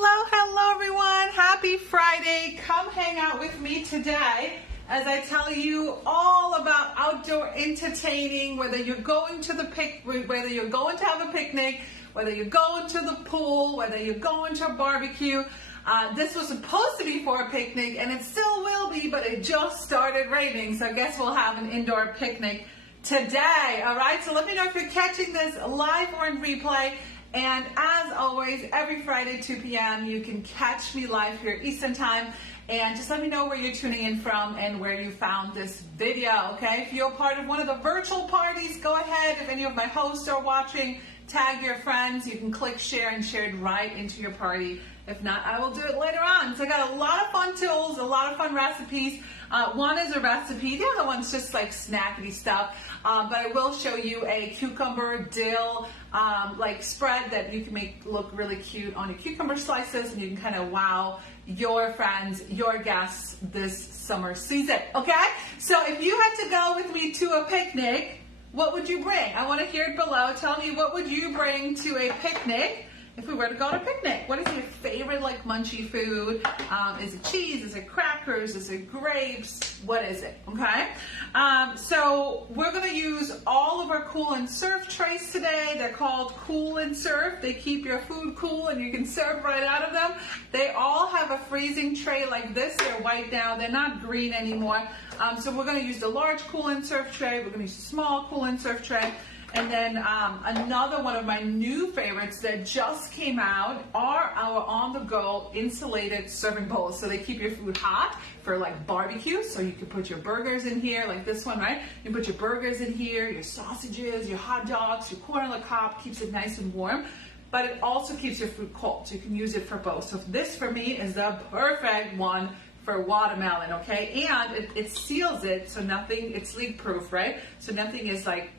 Hello everyone. Happy Friday. Come hang out with me today as I tell you all about outdoor entertaining, whether you're going to whether you're going to have a picnic, whether you're going to the pool, whether you're going to a barbecue. This was supposed to be for a picnic and it still will be, but it just started raining. So I guess we'll have an indoor picnic today. All right. So let me know if you're catching this live or in replay. And as always, every Friday, 2 p.m., you can catch me live here Eastern Time. And just let me know where you're tuning in from and where you found this video, okay? If you're part of one of the virtual parties, go ahead. If any of my hosts are watching, tag your friends. You can click share and share it right into your party. If not, I will do it later on. So I got a lot of fun tools, a lot of fun recipes. One is a recipe. The other one's just like snackety stuff. But I will show you a cucumber dill like spread that you can make look really cute on your cucumber slices, and you can kind of wow your friends, your guests this summer season. Okay? So if you had to go with me to a picnic, what would you bring? I want to hear it below. Tell me, what would you bring to a picnic? If we were to go on a picnic, what is your favorite like munchy food? Is it cheese? Is it crackers? Is it grapes? What is it? Okay. So we're going to use all of our cool and serve trays today. They're called cool and serve. They keep your food cool and you can serve right out of them. They all have a freezing tray like this. They're white now. They're not green anymore. So we're going to use the large cool and serve tray. We're going to use the small cool and serve tray. And then another one of my new favorites that just came out are our on-the-go insulated serving bowls. So they keep your food hot for like barbecue. So you can put your burgers in here, like this one, right? You put your burgers in here, your sausages, your hot dogs, your corn on the cob, keeps it nice and warm. But it also keeps your food cold. So you can use it for both. So this for me is the perfect one for watermelon, okay? And it seals it so nothing, it's leak proof, right? So nothing is like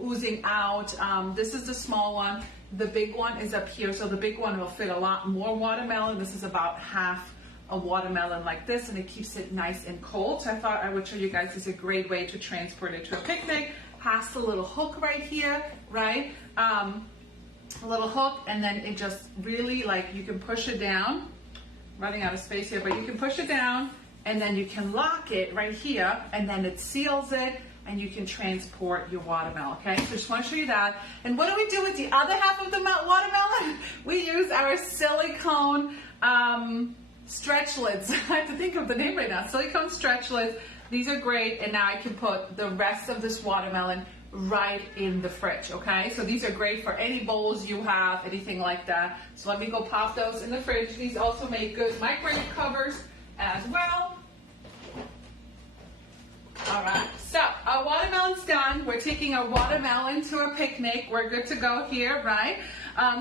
oozing out. This is the small one. The big one is up here. So the big one will fit a lot more watermelon. This is about half a watermelon like this, and it keeps it nice and cold. So I thought I would show you guys, this is a great way to transport it to a picnic. Has the little hook right here, right? A little hook, and then it just really like, you can push it down. Running out of space here, but you can push it down and then you can lock it right here, and then it seals it, and you can transport your watermelon, okay? So just want to show you that. And what do we do with the other half of the watermelon? We use our silicone stretch lids. I have to think of the name right now. Silicone stretch lids. These are great, and now I can put the rest of this watermelon right in the fridge, okay? So these are great for any bowls you have, anything like that. So let me go pop those in the fridge. These also make good microwave covers as well. All right, so our watermelon's done. We're taking our watermelon to a picnic. We're good to go here, right?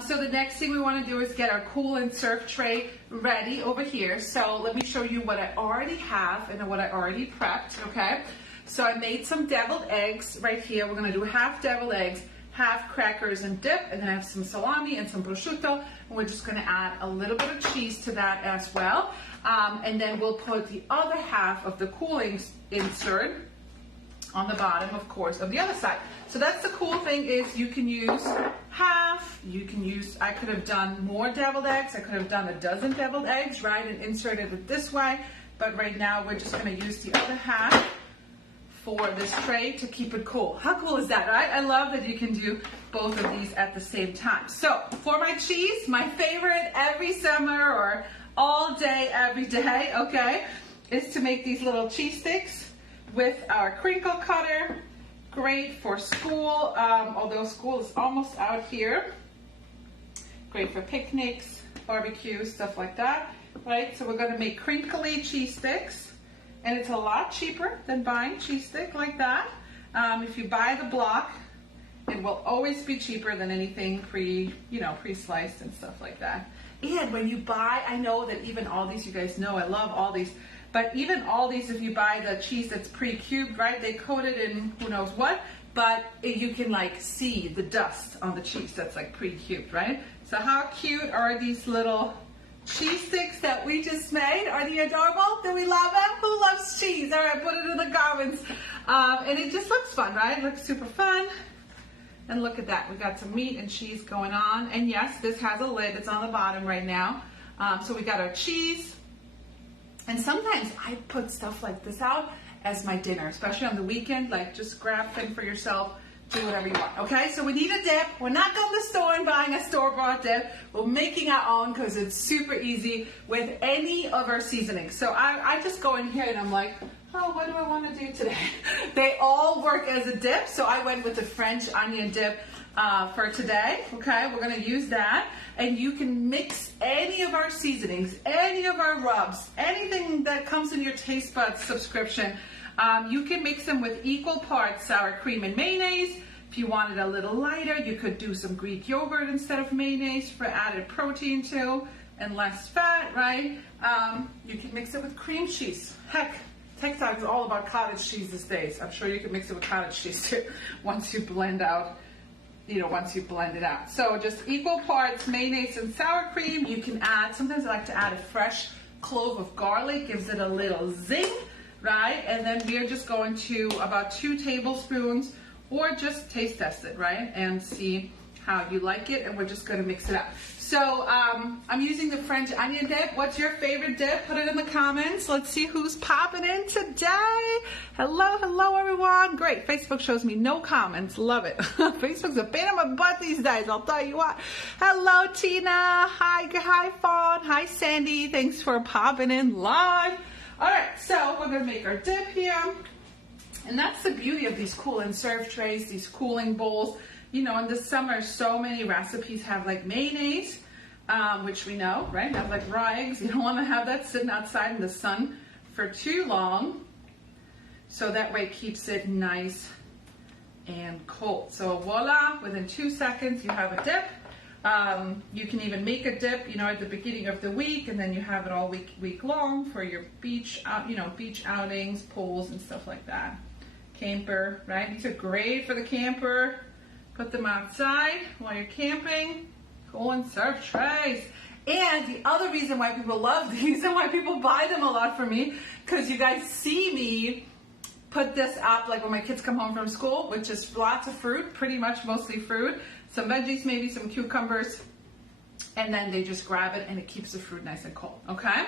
So the next thing we want to do is get our cool and serve tray ready over here. So let me show you what I already have and what I already prepped, okay? So I made some deviled eggs right here. We're going to do half deviled eggs, half crackers and dip, and then I have some salami and some prosciutto, and we're just going to add a little bit of cheese to that as well. And then we'll put the other half of the cooling insert on the bottom, of course, of the other side. So that's the cool thing, is you can use half, you can use, I could have done more deviled eggs, I could have done a dozen deviled eggs, right, and inserted it this way, but right now we're just going to use the other half for this tray to keep it cool. How cool is that, right? I love that you can do both of these at the same time. So for my cheese, my favorite every summer or all day, every day, okay, is to make these little cheese sticks with our crinkle cutter. Great for school, although school is almost out here. Great for picnics, barbecue, stuff like that, right? So we're going to make crinkly cheese sticks, and it's a lot cheaper than buying cheese stick like that. If you buy the block, it will always be cheaper than anything pre-sliced and stuff like that. And when you buy, I know that even Aldi's, you guys know I love Aldi's, but even Aldi's, if you buy the cheese that's pre-cubed, right, they coat it in who knows what, but you can like see the dust on the cheese that's like pre-cubed, right? So how cute are these little cheese sticks that we just made? Are they adorable? Do we love them? Who loves cheese? All right, put it in the comments. And it just looks fun, right? It looks super fun. And look at that, we got some meat and cheese going on. And yes, this has a lid, it's on the bottom right now. So we got our cheese. And sometimes I put stuff like this out as my dinner, especially on the weekend. Like, just grab thing for yourself, do whatever you want. Okay, so we need a dip. We're not going to the store and buying a store-bought dip. We're making our own because it's super easy with any of our seasonings. So I just go in here and I'm like, oh, what do I want to do today? They all work as a dip, so I went with the French onion dip for today. Okay, we're going to use that. And you can mix any of our seasonings, any of our rubs, anything that comes in your Taste Buds subscription. You can mix them with equal parts sour cream and mayonnaise. If you want it a little lighter, you could do some Greek yogurt instead of mayonnaise for added protein too and less fat, right? You can mix it with cream cheese. Heck, TikTok is all about cottage cheese these days. I'm sure you can mix it with cottage cheese too once you blend out, once you blend it out. So just equal parts mayonnaise and sour cream. You can add, sometimes I like to add a fresh clove of garlic, gives it a little zing, right? And then we're just going to about 2 tablespoons, or just taste test it, right? And see how you like it, and we're just gonna mix it up. So I'm using the French onion dip. What's your favorite dip? Put it in the comments. Let's see who's popping in today. Hello everyone. Great, Facebook shows me no comments, love it. Facebook's a pain in my butt these days, I'll tell you what. Hello Tina, hi Fawn, hi Sandy, thanks for popping in live. All right, so we're gonna make our dip here. And that's the beauty of these cool and serve trays, these cooling bowls. In the summer, so many recipes have like mayonnaise, which we know, right? Have like raw eggs. You don't want to have that sitting outside in the sun for too long. So that way it keeps it nice and cold. So voila, within 2 seconds you have a dip. You can even make a dip, at the beginning of the week, and then you have it all week long for your beach outings, pools, and stuff like that. Camper, right? These are great for the camper. Put them outside while you're camping. Cool and serve trays. And the other reason why people love these and why people buy them a lot from me, because you guys see me put this up like when my kids come home from school, which is lots of fruit, pretty much mostly fruit, some veggies, maybe some cucumbers, and then they just grab it and it keeps the fruit nice and cold, okay?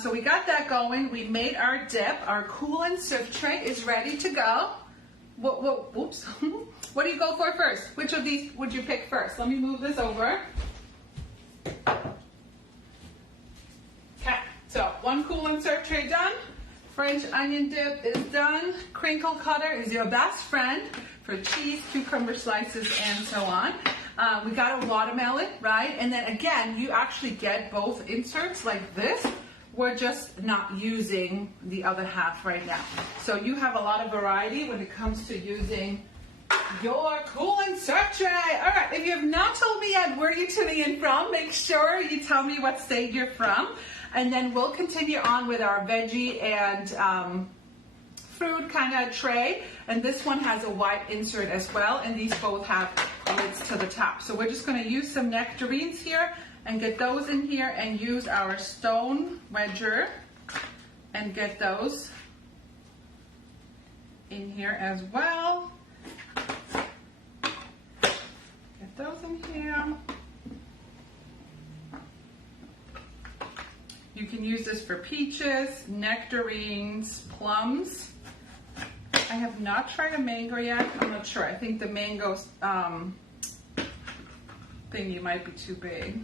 So we got that going. We made our dip. Our cool and serve tray is ready to go. Whoops. What do you go for first? Which of these would you pick first? Let me move this over. Okay, so one cool and serve tray done. French onion dip is done. Crinkle cutter is your best friend for cheese, cucumber slices, and so on. We got a watermelon, right? And then again, you actually get both inserts like this. We're just not using the other half right now. So you have a lot of variety when it comes to using your cool and serve tray. All right, if you have not told me yet where you're tuning in from, make sure you tell me what state you're from. And then we'll continue on with our veggie and fruit kind of tray. And this one has a white insert as well. And these both have lids to the top. So we're just going to use some nectarines here and get those in here and use our stone wedger and get those in here as well. Get those in here. You can use this for peaches, nectarines, plums. I have not tried a mango yet. I'm not sure. I think the mango thingy might be too big.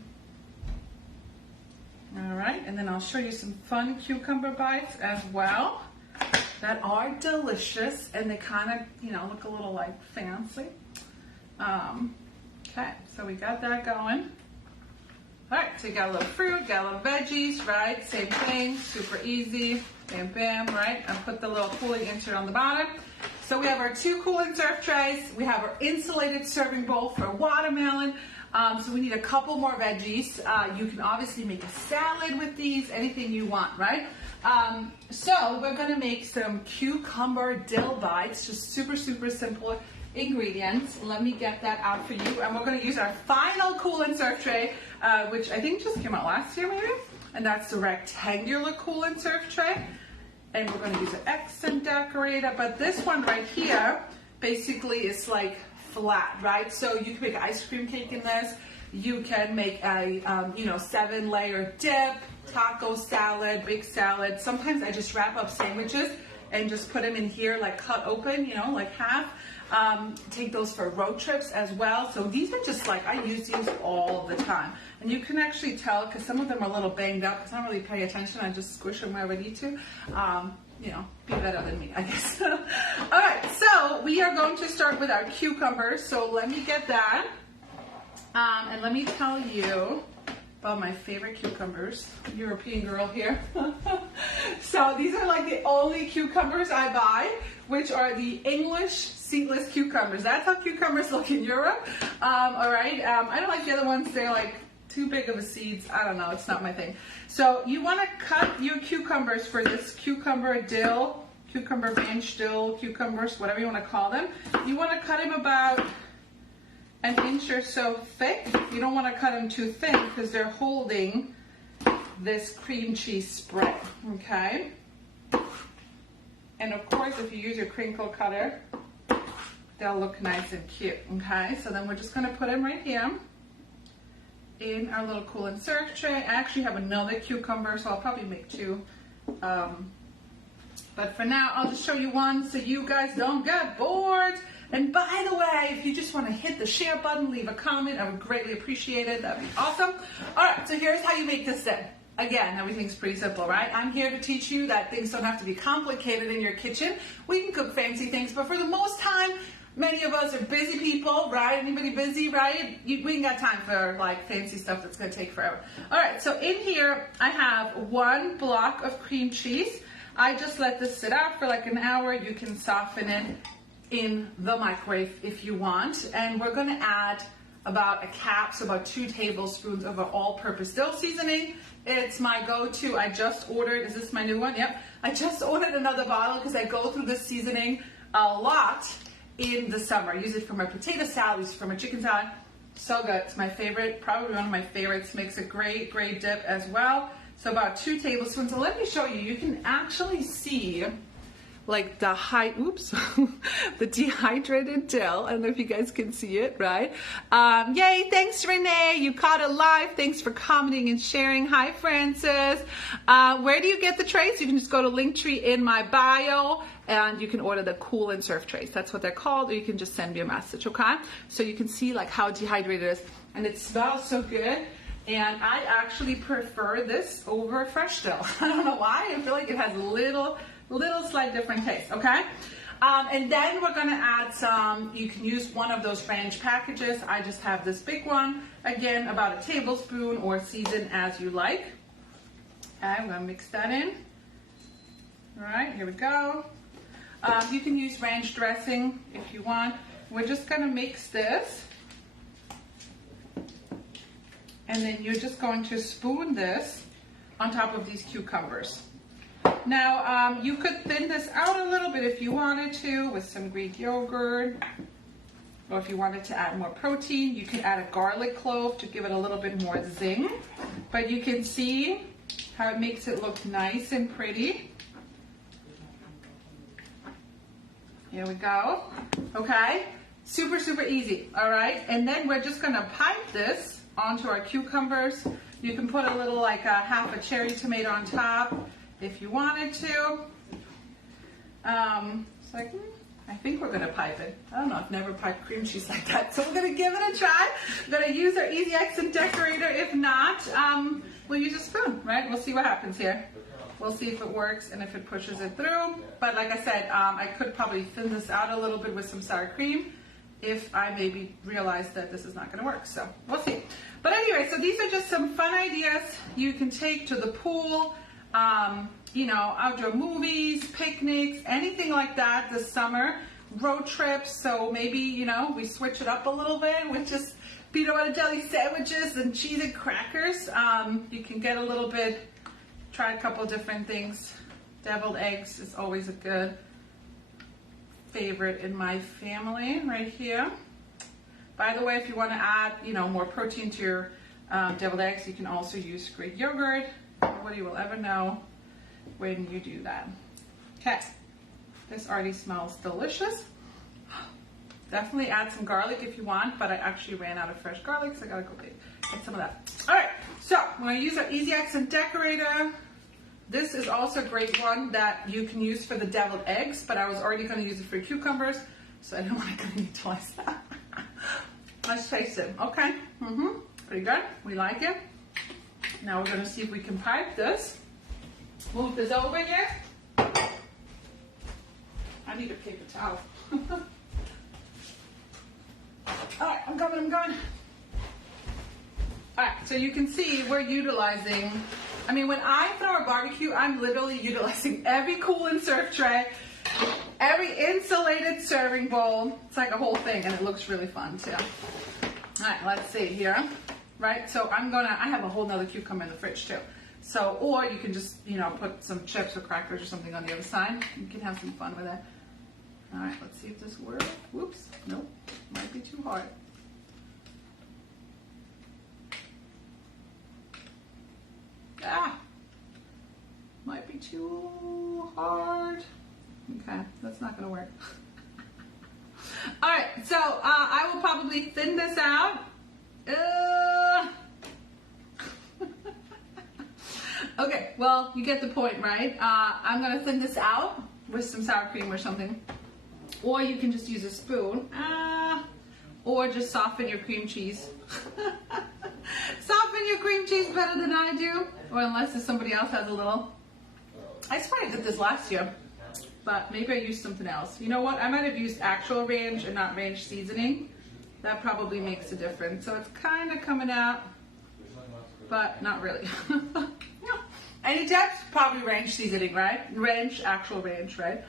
All right, and then I'll show you some fun cucumber bites as well that are delicious, and they kind of, look a little like fancy. Okay, so we got that going. All right, so you got a little fruit, got a little veggies, right? Same thing, super easy, bam, bam, right? And put the little cooling insert on the bottom. So we have our 2 cool and serve trays. We have our insulated serving bowl for watermelon. So we need a couple more veggies. You can obviously make a salad with these, anything you want, right? So we're gonna make some cucumber dill bites, just super, super simple ingredients. Let me get that out for you. And we're gonna use our final cool and serve tray, which I think just came out last year maybe. And that's the rectangular cool and serve tray. And we're gonna use an accent decorator, but this one right here basically is like flat, right? So you can make an ice cream cake in this. You can make a 7-layer dip, taco salad, big salad. Sometimes I just wrap up sandwiches and just put them in here, like cut open, like half. Take those for road trips as well. So these are just like, I use these all the time. And you can actually tell, because some of them are a little banged up, because I don't really pay attention. I just squish them where I need to. Be better than me, I guess. All right, so we are going to start with our cucumbers. So let me get that. And let me tell you about my favorite cucumbers. European girl here. So these are like the only cucumbers I buy, which are the English seedless cucumbers. That's how cucumbers look in Europe. All right. I don't like the other ones. They're like too big of a seeds. I don't know. It's not my thing. So you want to cut your cucumbers for this cucumber dill, cucumber ranch dill, cucumbers, whatever you want to call them. You want to cut them about an inch or so thick. You don't want to cut them too thin because they're holding this cream cheese spread, okay? And of course, if you use your crinkle cutter, they'll look nice and cute, okay? So then we're just gonna put them right here in our little cool and serve tray. I actually have another cucumber, so I'll probably make two. But for now, I'll just show you one so you guys don't get bored. And by the way, if you just want to hit the share button, leave a comment, I would greatly appreciate it. That'd be awesome. All right, so here's how you make this then. Again, everything's pretty simple, right? I'm here to teach you that things don't have to be complicated in your kitchen. We can cook fancy things, but for the most time, many of us are busy people, right? Anybody busy, right? We ain't got time for like fancy stuff that's gonna take forever. All right, so in here, I have 1 block of cream cheese. I just let this sit out for like an hour. You can soften it in the microwave if you want. And we're gonna add about a cap, so about 2 tablespoons of an all-purpose dill seasoning. It's my go-to. I just ordered, is this my new one? Yep. I just ordered another bottle because I go through this seasoning a lot in the summer. I use it for my potato salad, use it for my chicken salad. So good. It's my favorite, probably one of my favorites. Makes a great, great dip as well. So about 2 tablespoons. So let me show you. You can actually see like the dehydrated dill. I don't know if you guys can see it, right? Yay, thanks Renee, you caught it live. Thanks for commenting and sharing. Hi Francis. Where do you get the trays? You can just go to Linktree in my bio and you can order the cool and serve trays. That's what they're called, or you can just send me a message, okay? So you can see like how dehydrated it is, and it smells so good. And I actually prefer this over fresh dill. I don't know why. I feel like it has a little slight different taste, okay? And then we're gonna add some, you can use one of those ranch packages. I just have this big one. Again, about a tablespoon, or season as you like. I'm gonna mix that in. All right, here we go. You can use ranch dressing if you want. We're just gonna mix this. And then you're just going to spoon this on top of these cucumbers. Now, you could thin this out a little bit if you wanted to with some Greek yogurt, or if you wanted to add more protein, you could add a garlic clove to give it a little bit more zing. But you can see how it makes it look nice and pretty. Here we go. Okay, super, super easy, all right? And then we're just gonna pipe this onto our cucumbers. You can put a little, like half a cherry tomato on top if you wanted to. I think we're gonna pipe it. I don't know, I've never piped cream cheese like that, so we're gonna give it a try. We're gonna use our Easy Accent decorator. If not, we'll use a spoon, right? We'll see what happens here. We'll see if it works and if it pushes it through. But like I said, I could probably thin this out a little bit with some sour cream if I maybe realize that this is not gonna work, so we'll see. But anyway, so these are just some fun ideas you can take to the pool, outdoor movies, picnics, anything like that this summer, road trips. So maybe, we switch it up a little bit with just peanut butter jelly sandwiches and cheese and crackers. You can get a little bit, try a couple different things. Deviled eggs is always a good favorite in my family right here. By the way, if you want to add, more protein to your deviled eggs, you can also use Greek yogurt. Nobody will ever know when you do that. Okay, this already smells delicious. Definitely add some garlic if you want, but I actually ran out of fresh garlic, so I gotta go get some of that. All right, so I'm gonna use our Easy Accent Decorator. This is also a great one that you can use for the deviled eggs, but I was already gonna use it for cucumbers, so I didn't want to utilize that. Let's taste it. Okay, pretty good. We like it. Now we're gonna see if we can pipe this. Move this over here. I need a paper towel. All right, I'm going. All right, so you can see we're utilizing, I mean, when I throw a barbecue, I'm literally utilizing every cool and serve tray, every insulated serving bowl. It's like a whole thing, and it looks really fun too. All right, let's see here. Right, so I have a whole nother cucumber in the fridge too. So, or you can just, put some chips or crackers or something on the other side. You can have some fun with it. All right, let's see if this works. Whoops, nope, might be too hard. Might be too hard. Okay, that's not gonna work. All right, so I will probably thin this out. Okay, well, you get the point, right? I'm gonna thin this out with some sour cream or something. Or you can just use a spoon. Or just soften your cream cheese. Soften your cream cheese better than I do. Or unless somebody else has a little. I swear I did this last year. But maybe I used something else. You know what? I might have used actual ranch and not ranch seasoning. That probably makes a difference. So it's kind of coming out, but not really. Any tips? Probably ranch seasoning, right? Actual ranch, right?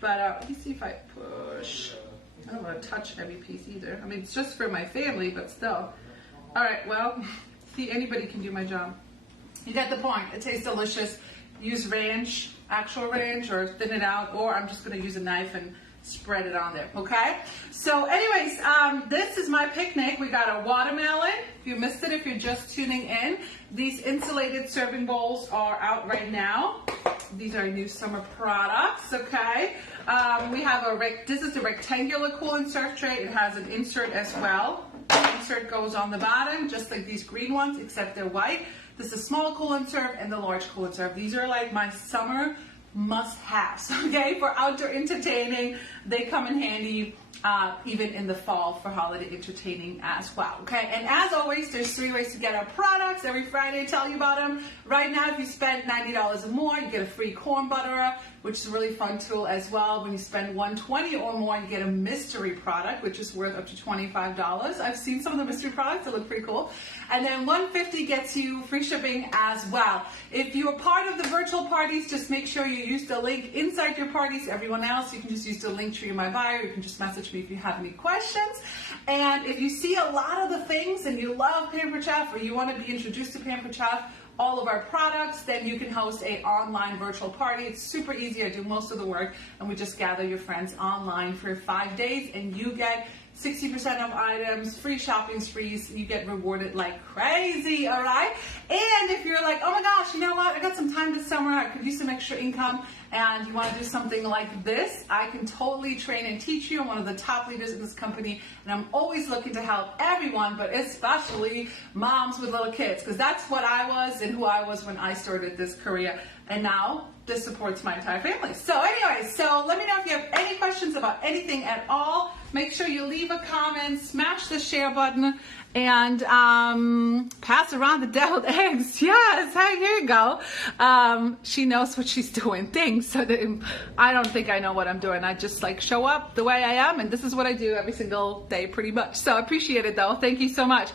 But let me see if I push. I don't want to touch every piece either. I mean, it's just for my family, but still. All right, well, see, anybody can do my job. You get the point. It tastes delicious. Use ranch, actual ranch, or thin it out, or I'm just going to use a knife and spread it on there, okay? So anyways, this is my picnic. We got a watermelon. If you missed it, if you're just tuning in, these insulated serving bowls are out right now. These are new summer products, okay? We have this is the rectangular cool and serve tray. It has an insert as well. The insert goes on the bottom, just like these green ones, except they're white. This is small cool and serve and the large cool and serve. These are like my summer must-haves, okay, for outdoor entertaining. They come in handy even in the fall for holiday entertaining as well, okay? And as always, there's 3 ways to get our products. Every Friday I tell you about them. Right now, if you spend $90 or more, you get a free corn butterer, which is a really fun tool as well. When you spend $120 or more, you get a mystery product, which is worth up to $25. I've seen some of the mystery products that look pretty cool. And then $150 gets you free shipping as well. If you're part of the virtual parties, just make sure you use the link inside your parties. Everyone else, you can just use the link tree in my bio. You can just message me if you have any questions. And if you see a lot of the things and you love Pampered Chef, or you want to be introduced to Pampered Chef, all of our products, then you can host an online virtual party. It's super easy. I do most of the work, and we just gather your friends online for 5 days, and you get 60% off items, free shopping sprees. You get rewarded like crazy, all right? And if you're like, oh my gosh, you know what? I got some time this summer. I could use some extra income, and you want to do something like this, I can totally train and teach you. I'm one of the top leaders in this company, and I'm always looking to help everyone, but especially moms with little kids, because that's what I was and who I was when I started this career. And now this supports my entire family. So anyways, so let me know if you have any questions about anything at all. Make sure you leave a comment, smash the share button, and pass around the deviled eggs. Yes, hey, here you go. She knows what she's doing. Thanks. So I don't think I know what I'm doing. I just like show up the way I am, and this is what I do every single day pretty much. So I appreciate it though. Thank you so much.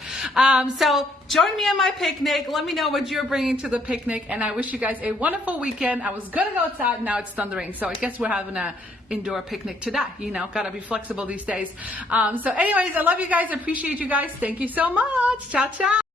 So join me on my picnic. Let me know what you're bringing to the picnic, and I wish you guys a wonderful weekend. I was gonna go outside, and now it's thundering. So I guess we're having a indoor picnic today. You know, gotta be flexible these days. So anyways, I love you guys. I appreciate you guys. Thank you so much. Ciao, ciao.